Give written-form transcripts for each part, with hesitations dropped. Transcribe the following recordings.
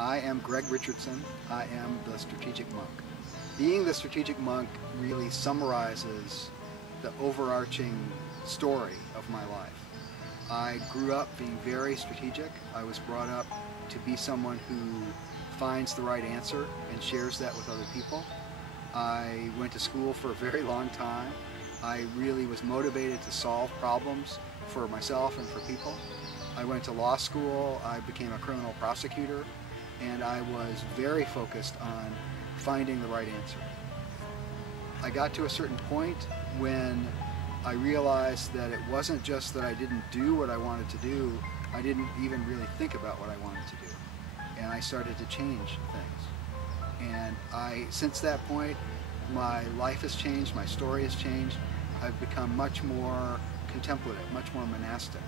I am Greg Richardson. I am the strategic monk. Being the strategic monk really summarizes the overarching story of my life. I grew up being very strategic. I was brought up to be someone who finds the right answer and shares that with other people. I went to school for a very long time. I really was motivated to solve problems for myself and for people. I went to law school, I became a criminal prosecutor, and I was very focused on finding the right answer. I got to a certain point when I realized that it wasn't just that I didn't do what I wanted to do, I didn't even really think about what I wanted to do. And I started to change things. And since that point, my life has changed, my story has changed. I've become much more contemplative, much more monastic.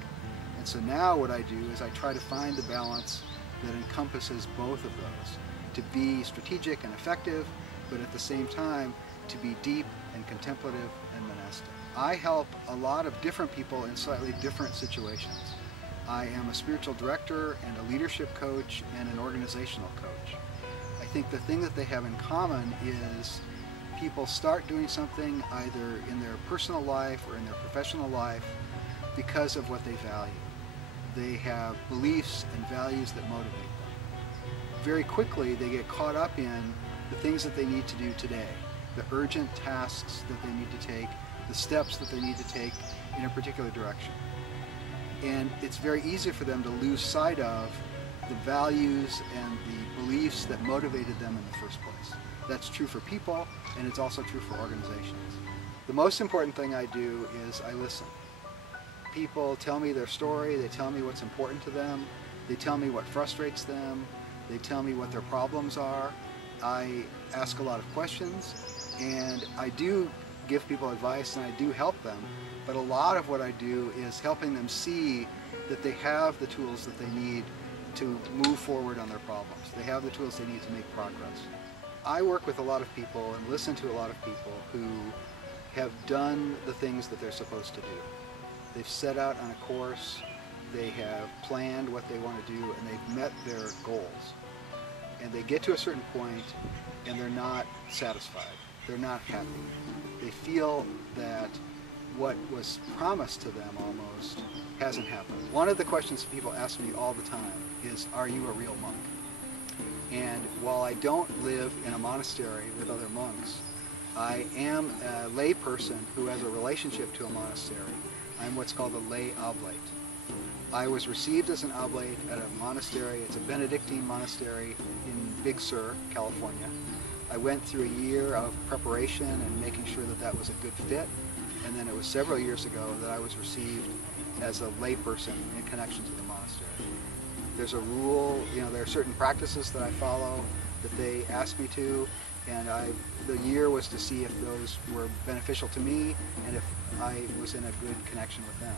And so now what I do is I try to find the balance that encompasses both of those, to be strategic and effective, but at the same time to be deep and contemplative and monastic. I help a lot of different people in slightly different situations. I am a spiritual director and a leadership coach and an organizational coach. I think the thing that they have in common is people start doing something either in their personal life or in their professional life because of what they value. They have beliefs and values that motivate them. Very quickly they get caught up in the things that they need to do today, the urgent tasks that they need to take, the steps that they need to take in a particular direction. And it's very easy for them to lose sight of the values and the beliefs that motivated them in the first place. That's true for people, and it's also true for organizations. The most important thing I do is I listen. People tell me their story, they tell me what's important to them, they tell me what frustrates them, they tell me what their problems are. I ask a lot of questions, and I do give people advice and I do help them, but a lot of what I do is helping them see that they have the tools that they need to move forward on their problems. They have the tools they need to make progress. I work with a lot of people and listen to a lot of people who have done the things that they're supposed to do. They've set out on a course, they have planned what they want to do, and they've met their goals. And they get to a certain point and they're not satisfied. They're not happy. They feel that what was promised to them almost hasn't happened. One of the questions people ask me all the time is, are you a real monk? And while I don't live in a monastery with other monks, I am a lay person who has a relationship to a monastery. I'm what's called a lay oblate. I was received as an oblate at a monastery. It's a Benedictine monastery in Big Sur, California. I went through a year of preparation and making sure that that was a good fit. And then it was several years ago that I was received as a lay person in connection to the monastery. There's a rule, there are certain practices that I follow that they ask me to, and the year was to see if those were beneficial to me and if I was in a good connection with them.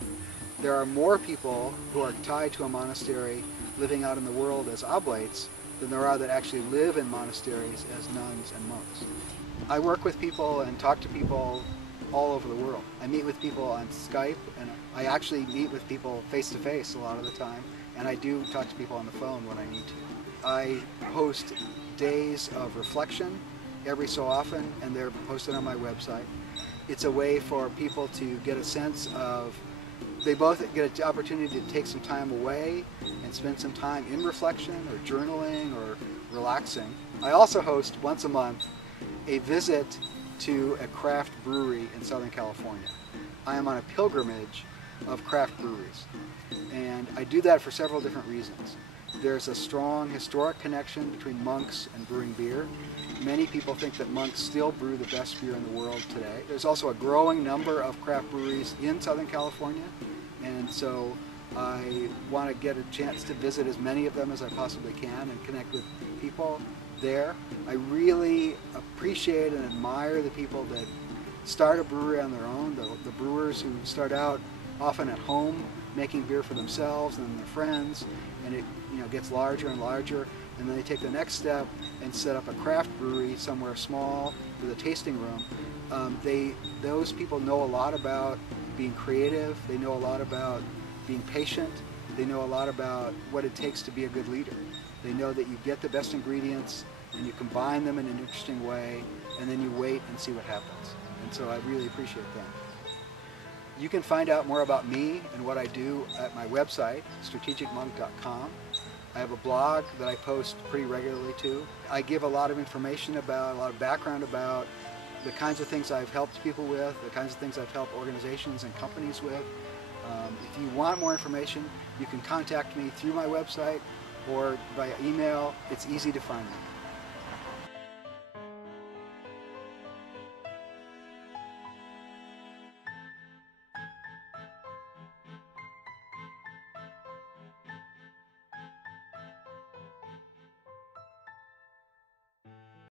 There are more people who are tied to a monastery living out in the world as oblates than there are that actually live in monasteries as nuns and monks. I work with people and talk to people all over the world. I meet with people on Skype, and I actually meet with people face to face a lot of the time, and I do talk to people on the phone when I need to. I host days of reflection every so often, and they're posted on my website. It's a way for people to get a sense of, they both get an opportunity to take some time away and spend some time in reflection or journaling or relaxing. I also host once a month a visit to a craft brewery in Southern California. I am on a pilgrimage of craft breweries, and I do that for several different reasons. There's a strong historic connection between monks and brewing beer. Many people think that monks still brew the best beer in the world today. There's also a growing number of craft breweries in Southern California, and so I want to get a chance to visit as many of them as I possibly can and connect with people there. I really appreciate and admire the people that start a brewery on their own, the brewers who start out often at home making beer for themselves and their friends, and it gets larger and larger, and then they take the next step and set up a craft brewery somewhere small with a tasting room. Those people know a lot about being creative, they know a lot about being patient, they know a lot about what it takes to be a good leader. They know that you get the best ingredients and you combine them in an interesting way, and then you wait and see what happens. And so I really appreciate that. You can find out more about me and what I do at my website, strategicmonk.com. I have a blog that I post pretty regularly too. I give a lot of information about, a lot of background about the kinds of things I've helped people with, the kinds of things I've helped organizations and companies with. If you want more information, you can contact me through my website or via email. It's easy to find me.